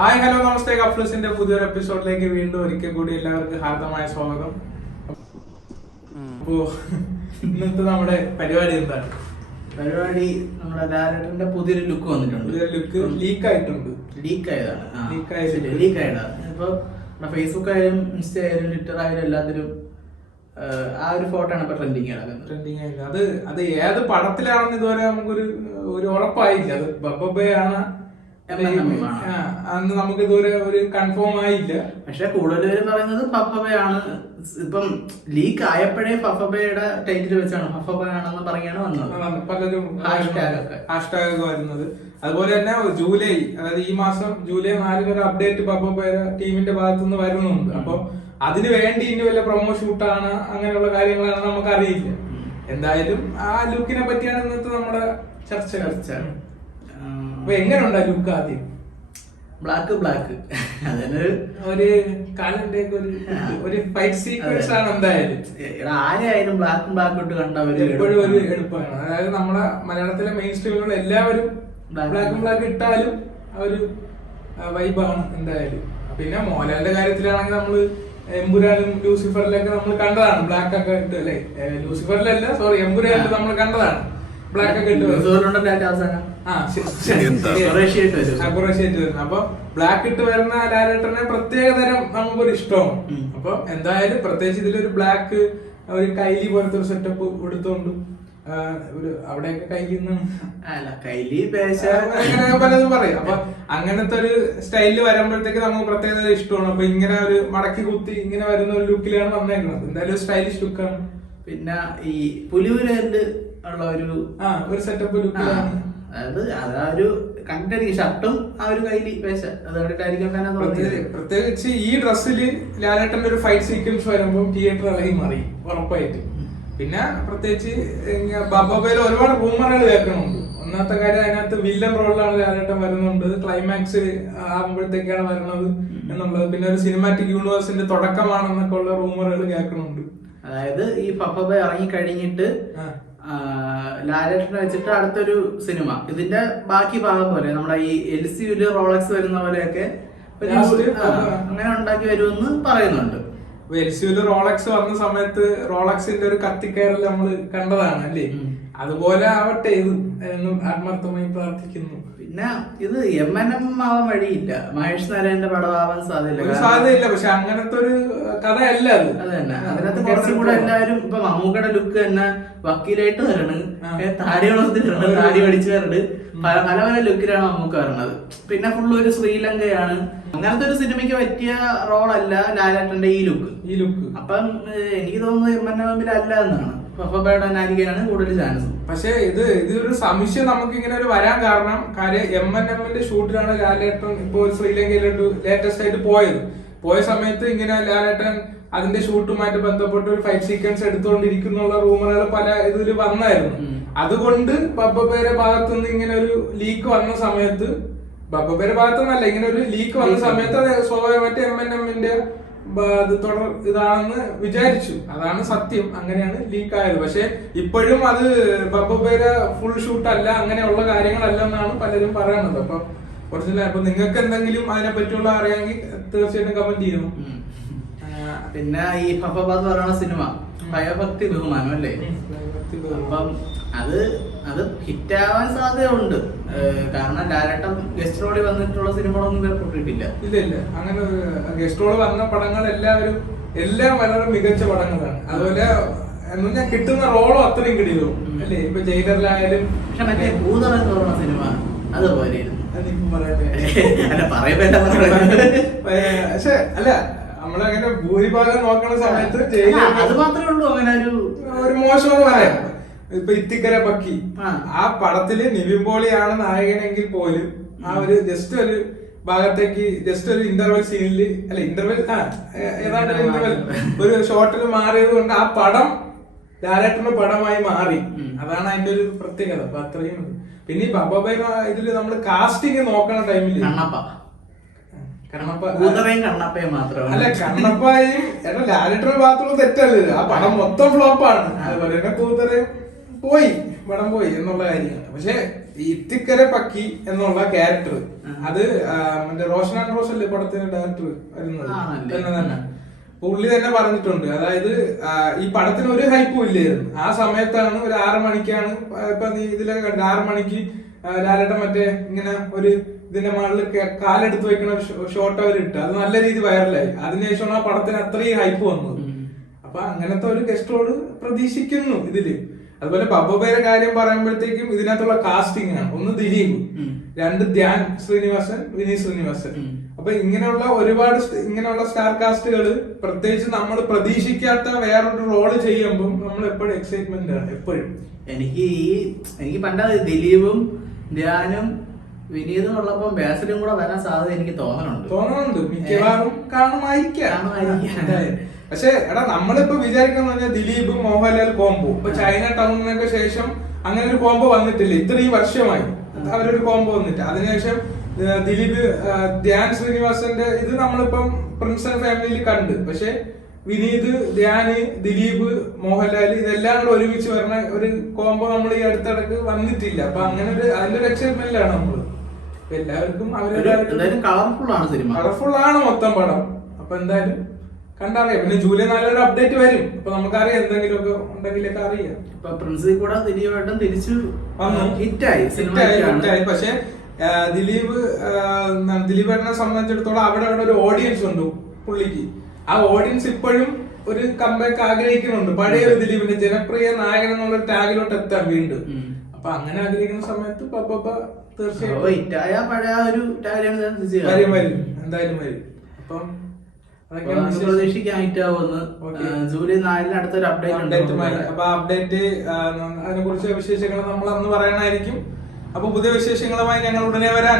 Hi hello നമസ്തേ. കപ്ലൂസിന്റെ പുതിയൊരു എപ്പിസോഡിലേക്ക് വീണ്ടും ഒരിക്കൽ കൂടി എല്ലാവർക്കും ഹാർദമായ സ്വാഗതം. അപ്പോ ഇന്നത്തെ നമ്മുടെ പരിപാടി എന്താണ്? പരിപാടി നമ്മുടെ ലാലേട്ടന്റെ പുതിയൊരു ലുക്ക് വന്നിട്ടുണ്ട്. പുതിയൊരു ലുക്ക് ലീക്ക് ആയിട്ടുണ്ട്. ലീക്ക് ആയതാണ്. ഇപ്പൊ ഫേസ്ബുക്ക് ആയാലും ഇൻസ്റ്റ ആയാലും ട്വിറ്റർ ആയാലും എല്ലാത്തിലും ആ ഒരു ഫോട്ടോ ആണ് ഇപ്പൊ ട്രെൻഡിങ് അത് അത് ഏത് പടത്തിലാണെന്ന് ഇതുവരെ നമുക്കൊരു ഉറപ്പായില്ല. അത് ബബ്ബയാണ് അന്ന് നമുക്ക് ഇതുവരെ ഒരു കൺഫേം ആയില്ല. പക്ഷെ കൂടുതൽ പേര് പറയുന്നത് ഫഫബയാണ്. ഇപ്പം ലീക്ക് ആയപ്പോഴേ ഫഫബയുടെ ടൈറ്റിൽ വെച്ചാണ് ഫഫബയാണെന്ന് പറഞ്ഞാണ് വന്നത്. പലരും ഹാഷ്ടാഗ് വരുന്നത്. അതുപോലെ തന്നെ ജൂലൈ, അതായത് ഈ മാസം ജൂലൈ 4 ഒരു അപ്ഡേറ്റ് ബബ്ബയുടെ ടീമിന്റെ ഭാഗത്തു നിന്ന് വരുന്നുണ്ട്. അപ്പൊ അതിന് വേണ്ടി ഇനി വല്ല പ്രൊമോ ഷൂട്ടാണ് അങ്ങനെയുള്ള കാര്യങ്ങളാണ് നമുക്ക് അറിയില്ല. എന്തായാലും ആ ലുക്കിനെ പറ്റിയാണ് ഇന്നത്തെ നമ്മുടെ ചർച്ച. അപ്പൊ എങ്ങനെയുണ്ട് ലുക്ക്? ആദ്യം ബ്ലാക്ക് ഒരു കാലിന്റെ ഒരു ഫൈറ്റ് സീക്വൻസ് ആണ്. എന്തായാലും ആരെയായാലും ബ്ലാക്ക് ഇട്ട് കണ്ടവര് എപ്പോഴും ഒരു എടുപ്പാണ്. അതായത് നമ്മുടെ മലയാളത്തിലെ മെയിൻ സ്ട്രീമുകൾ എല്ലാവരും ബ്ലാക്ക് ഇട്ടാലും ആ ഒരു വൈബാണ് എന്തായാലും. പിന്നെ മോഹൻലാലിന്റെ കാര്യത്തിലാണെങ്കിൽ നമ്മള് എമ്പുരാനും ലൂസിഫറിലൊക്കെ നമ്മൾ കണ്ടതാണ് ബ്ലാക്ക് ഒക്കെ ഇട്ട്. അല്ലെ, ലൂസിഫറിലല്ല, സോറി, എമ്പുരാനിൽ നമ്മൾ കണ്ടതാണ് ബ്ലാക്ക് ഒക്കെ ഇട്ട്. അപ്പൊ ബ്ലാക്ക് ഇട്ട് വരുന്ന ലാലേട്ടനെ പ്രത്യേകതരം നമുക്കൊരു ഇഷ്ടമാണ്. അപ്പൊ എന്തായാലും പ്രത്യേകിച്ച് ഇതിലൊരു ബ്ലാക്ക് ഒരു കൈലി പോലത്തെ ഒരു സെറ്റപ്പ് എടുത്തോണ്ട് ഒരു അവിടെയൊക്കെ പലതും പറയും. അപ്പൊ അങ്ങനത്തെ ഒരു സ്റ്റൈലില് വരുമ്പോഴത്തേക്ക് നമുക്ക് പ്രത്യേകത ഇഷ്ടമാണ്. അപ്പൊ ഇങ്ങനെ ഒരു മടക്കി കുത്തി ഇങ്ങനെ വരുന്ന ഒരു ലുക്കിലാണ് വന്നേക്കുന്നത്. എന്തായാലും സ്റ്റൈലിഷ് ലുക്കാണ്. പിന്നെ ഈ പുലിയൂരില് ഉള്ള ഒരു സെറ്റപ്പ് ലുക്കിലാണ്. അതായത് അതാ ഒരു കണ്ടിട്ട് ഷർട്ടും ആ ഒരു കൈലി പേശ പ്രത്യേകിച്ച് ഈ ഡ്രസ്സില് ലാലേട്ടന്റെ ഒരു ഫൈറ്റ് സീക്വൻസ് വരുമ്പോൾ തിയേറ്റർ ഇളകി മാറി ഉറപ്പായിട്ട്. പിന്നെ പ്രത്യേകിച്ച് ബബ്ബയിൽ ഒരുപാട് റൂമറുകൾ കേൾക്കുന്നുണ്ട്. ഒന്നാമത്തെ കാര്യം, അതിനകത്ത് വില്ലൻ റോളിലാണ് ലാലേട്ടൻ വരുന്നുണ്ട്. ക്ലൈമാക്സ് ആകുമ്പോഴത്തേക്കാണ് വരുന്നത് എന്നുള്ളത്. പിന്നെ ഒരു സിനിമാറ്റിക് യൂണിവേഴ്സിന്റെ തുടക്കമാണെന്നൊക്കെ ഉള്ള റൂമറുകൾ കേൾക്കുന്നുണ്ട്. അതായത് ഈ ഫഫബ ഇറങ്ങി കഴിഞ്ഞിട്ട് ലാലേട്ടനെ വെച്ചിട്ട് അടുത്തൊരു സിനിമ ഇതിന്റെ ബാക്കി ഭാഗം പോലെ നമ്മുടെ ഈ LCUല് റോളക്സ് വരുന്ന പോലെയൊക്കെ അങ്ങനെ ഉണ്ടാക്കി വരുമെന്ന് പറയുന്നുണ്ട്. LCUല് റോളക്സ് വന്ന സമയത്ത് റോളക്സിന്റെ ഒരു കത്തിക്കയറൽ നമ്മൾ കണ്ടതാണ് അല്ലേ? അതുപോലെ ആവട്ടെ ഇത് എന്ന് ആത്മാർത്ഥമായി പ്രാർത്ഥിക്കുന്നു. പിന്നെ ഇത് MNM ആവാൻ വഴിയില്ല. മഹേഷ് നാരായണന്റെ പടമാവാൻ സാധ്യതയില്ല. പക്ഷെ അങ്ങനത്തെ ഒരു കഥയല്ല അത്. അത് തന്നെ. അതിനകത്ത് കുറച്ചും കൂടെ എല്ലാവരും ഇപ്പൊ മമ്മൂക്കയുടെ ലുക്ക് തന്നെ വക്കീലായിട്ട് വരണ്, താടികളത്തിൽ വരണം, താടി പഠിച്ചു വരണ്ട്, പല പല ലുക്കിലാണ് മമ്മൂക്ക വരണത്. പിന്നെ ഫുള്ള് ഒരു ശ്രീലങ്കയാണ്. അങ്ങനത്തെ ഒരു സിനിമയ്ക്ക് പറ്റിയ റോളല്ല ലാലേട്ടന്റെ ഈ ലുക്ക്. അപ്പം എനിക്ക് തോന്നുന്നത് MNM അല്ല എന്നാണ്. ാണ് കൂടുതൽ ചാൻസ്. പക്ഷെ ഇതൊരു സംശയം നമുക്ക് ഇങ്ങനെ ഒരു വരാൻ കാര്യം MNMന്റെ ഷൂട്ടിലാണ് ലാലേട്ടൻ ഇപ്പൊ ശ്രീലങ്കയിലോട്ട് ലേറ്റസ്റ്റ് ആയിട്ട് പോയ സമയത്ത് ഇങ്ങനെ ലാലേട്ടൻ അതിന്റെ ഷൂട്ടുമായിട്ട് ബന്ധപ്പെട്ട് ഒരു ഫൈറ്റ് സീക്വൻസ് എടുത്തുകൊണ്ടിരിക്കുന്നുള്ള റൂമറുകൾ പല ഇതിൽ വന്നായിരുന്നു. അതുകൊണ്ട് ബബ്ബയുടെ ഭാഗത്തുനിന്ന് ഇങ്ങനെ ഒരു ലീക്ക് വന്ന സമയത്ത്, ബബ്ബയുടെ ഭാഗത്തുനിന്നല്ല, ഇങ്ങനെ ഒരു ലീക്ക് വന്ന സമയത്ത് അത് സ്വാഭാവികമായിട്ട് MNMന്റെ തുടർ ഇതാണെന്ന് വിചാരിച്ചു. അതാണ് സത്യം. അങ്ങനെയാണ് ലീക്ക് ആയത്. പക്ഷെ ഇപ്പോഴും അത് ബബ്ബയുടെ ഫുൾ ഷൂട്ട് അല്ല, അങ്ങനെയുള്ള കാര്യങ്ങളല്ല എന്നാണ് പലരും പറയണത്. അപ്പൊ കുറച്ചില്ല. അപ്പൊ നിങ്ങൾക്ക് എന്തെങ്കിലും അതിനെ പറ്റിയുള്ള അറിയാമെങ്കിൽ തീർച്ചയായിട്ടും കമന്റ് ചെയ്യണം. പിന്നെ ഈ ഫഫബ എന്ന് പറയുന്ന സിനിമ ഭയഭക്തി ബഹുമാനം അല്ലേ? അപ്പം അത് ഹിറ്റാവാൻ സാധ്യതയുണ്ട്. കാരണം ലാലേട്ടൻ ഗസ്റ്റ് റോളിൽ വന്നിട്ടുള്ള സിനിമകളൊന്നും പൊട്ടിയിട്ടില്ല. ഇല്ല, അങ്ങനെ ഗസ്റ്റ് റോള് വന്ന പടങ്ങൾ എല്ലാം വളരെ മികച്ച പടങ്ങളാണ്. അതുപോലെ ഞാൻ കിട്ടുന്ന റോളും അത്രയും കിട്ടിയതും അല്ലേ? ഇപ്പൊ ജയിലറിലായാലും. പക്ഷെ മറ്റേ ഭൂതം എന്ന് പറയുന്ന സിനിമ അതുപോലെ പക്ഷെ അല്ല, നമ്മളങ്ങനെ ഭൂരിഭാഗം നോക്കണ സമയത്ത് അത് മാത്രമേ ഉള്ളൂ അങ്ങനെ ഒരു മോശമെന്ന് പറയാം. ഇപ്പൊ ഇത്തിക്കര പക്കി ആ പടത്തില് നിവിൻ പോളിയാണ് നായകനെങ്കിൽ പോലും ആ ഒരു ജസ്റ്റ് ഒരു ഭാഗത്തേക്ക് ജസ്റ്റ് ഒരു ഇന്റർവെൽ സീനില് ഏതാണ്ട് ഒരു ഷോട്ടിൽ മാറിയത് കൊണ്ട് ആ പടം ലാലേട്ടന്റെ പടമായി മാറി. അതാണ് അതിന്റെ ഒരു പ്രത്യേകത. അപ്പൊ അത്രയും. പിന്നെ ഈ ബബ്ബ ഇതില് നമ്മള് കാസ്റ്റിംഗ് നോക്കണ ടൈമില് കണ്ണപ്പയും മാത്രം അല്ല, കണ്ണപ്പായും ലാലേട്ടന്റെ ഭാഗത്തുള്ള തെറ്റല്ലല്ലോ. ആ പടം മൊത്തം ഫ്ലോപ്പാണ്. അതുപോലെ തന്നെ കൂത്തറയും പടം പോയി എന്നുള്ള കാര്യമാണ്. പക്ഷെ ഇത്തിക്കര പക്കി എന്നുള്ള ക്യാരക്ടർ അത് മറ്റേ റോഷൻ ആൻഡ് റോഷല്ലേ പടത്തിന്റെ ഡയറക്ടർ വരുന്നത് തന്നെ പുള്ളി തന്നെ പറഞ്ഞിട്ടുണ്ട്. അതായത് ഈ പടത്തിന് ഒരു ഹൈപ്പും ഇല്ലായിരുന്നു. ആ സമയത്താണ് ഒരു 6 മണിക്കാണ് ഇപ്പൊ നീ ഇതിലൊക്കെ കണ്ടത് 6 മണിക്ക് ലാലേട്ടൻ മറ്റേ ഇങ്ങനെ ഒരു ഇതിന്റെ മുകളിൽ കാലെടുത്ത് വെക്കുന്ന ഒരു ഷോട്ട് അവർ ഇട്ട് അത് നല്ല രീതി വൈറലായി. അതിനുശേഷമാണ് ആ പടത്തിന് അത്രയും ഹൈപ്പ് വന്നത്. അപ്പൊ അങ്ങനത്തെ ഒരു ഗസ്റ്റ് റോള് പ്രതീക്ഷിക്കുന്നു ഇതില്. അതുപോലെ ബബ്ബയുടെ കാര്യം പറയുമ്പോഴത്തേക്കും ഇതിനകത്തുള്ള കാസ്റ്റിംഗ് ആണ്. ഒന്ന് ദിലീപ്, 2 ധ്യാൻ ശ്രീനിവാസൻ, വിനീത് ശ്രീനിവാസൻ. അപ്പൊ ഇങ്ങനെയുള്ള ഒരുപാട് ഇങ്ങനെയുള്ള സ്റ്റാർ കാസ്റ്റുകൾ പ്രത്യേകിച്ച് നമ്മൾ പ്രതീക്ഷിക്കാത്ത വേറൊരു റോള് ചെയ്യുമ്പോൾ നമ്മൾ എപ്പോഴും എക്സൈറ്റ്മെന്റ് ആണ് എപ്പോഴും. എനിക്ക് പണ്ട ദിലീപും ധ്യാനും വിനീതും ഉള്ളപ്പം ബേസിലും കൂടെ വരാൻ സാധ്യത എനിക്ക് തോന്നുന്നുണ്ട്. മിക്കവാറും കാണുമായിരിക്കാം. പക്ഷെ എടാ നമ്മളിപ്പോ വിചാരിക്കുന്ന പറഞ്ഞാൽ ദിലീപ് മോഹൻലാൽ കോംബോ ഇപ്പൊ ചൈന ടൗണിനൊക്കെ ശേഷം അങ്ങനെ ഒരു കോംബോ വന്നിട്ടില്ല. ഇത്രയും വർഷമായി അവരൊരു കോംബോ വന്നിട്ട്. അതിനുശേഷം ദിലീപ് ധ്യാൻ ശ്രീനിവാസന്റെ ഇത് നമ്മളിപ്പം പ്രിൻസ് ആൻഡ് ഫാമിലിയിൽ കണ്ട്. പക്ഷെ വിനീത്, ധ്യാന്, ദിലീപ്, മോഹൻലാൽ ഇതെല്ലാം കൂടെ ഒരുമിച്ച് വരുന്ന ഒരു കോംബോ നമ്മൾ ഈ അടുത്തിടക്ക് വന്നിട്ടില്ല. അപ്പൊ അങ്ങനെ ഒരു അതിന്റെ ഒരു എക്സൈറ്റ്മെന്റിലാണ് നമ്മള്. എല്ലാവർക്കും കളർഫുൾ ആണ് മൊത്തം പടം. അപ്പൊ എന്തായാലും കണ്ടറിയാം. പിന്നെ ജൂലൈ 4 അപ്ഡേറ്റ് വരും. അപ്പൊ നമുക്കറിയാം എന്തെങ്കിലുമൊക്കെ ഉണ്ടെങ്കിലൊക്കെ അറിയാം. ഇപ്പൊ പ്രിൻസിൽ കൂടെ ദിലീപേട്ടൻ തിരിച്ചു വന്നു, ഹിറ്റായി. പക്ഷെ ദിലീപേട്ടനെ സംബന്ധിച്ചിടത്തോളം അവിടെ ഒരു ഓഡിയൻസ് ഉണ്ട് പുള്ളിക്ക്. ആ ഓഡിയൻസ് ഇപ്പോഴും ഒരു കംബാക്ക് ആഗ്രഹിക്കുന്നുണ്ട്. പഴയ ഒരു ദിലീപിന്റെ ജനപ്രിയ നായകൻ എന്നുള്ള ടാഗിലോട്ട് എത്താൻ വീണ്ടും. അപ്പൊ അങ്ങനെ ആഗ്രഹിക്കുന്ന സമയത്ത് തീർച്ചയായിട്ടും വരും, എന്തായാലും വരും. അപ്പം പ്രതീക്ഷിക്കാൻ ഹിറ്റാവുമെന്ന് ജൂലൈ 4 അടുത്തൊരു അപ്ഡേറ്റ്. അപ്പൊ അപ്ഡേറ്റ് അതിനെ കുറിച്ച് വിശേഷങ്ങൾ നമ്മൾ അന്ന് പറയണായിരിക്കും. അപ്പൊ പുതിയ വിശേഷങ്ങളുമായി ഞങ്ങൾ ഉടനെ വരാൻ.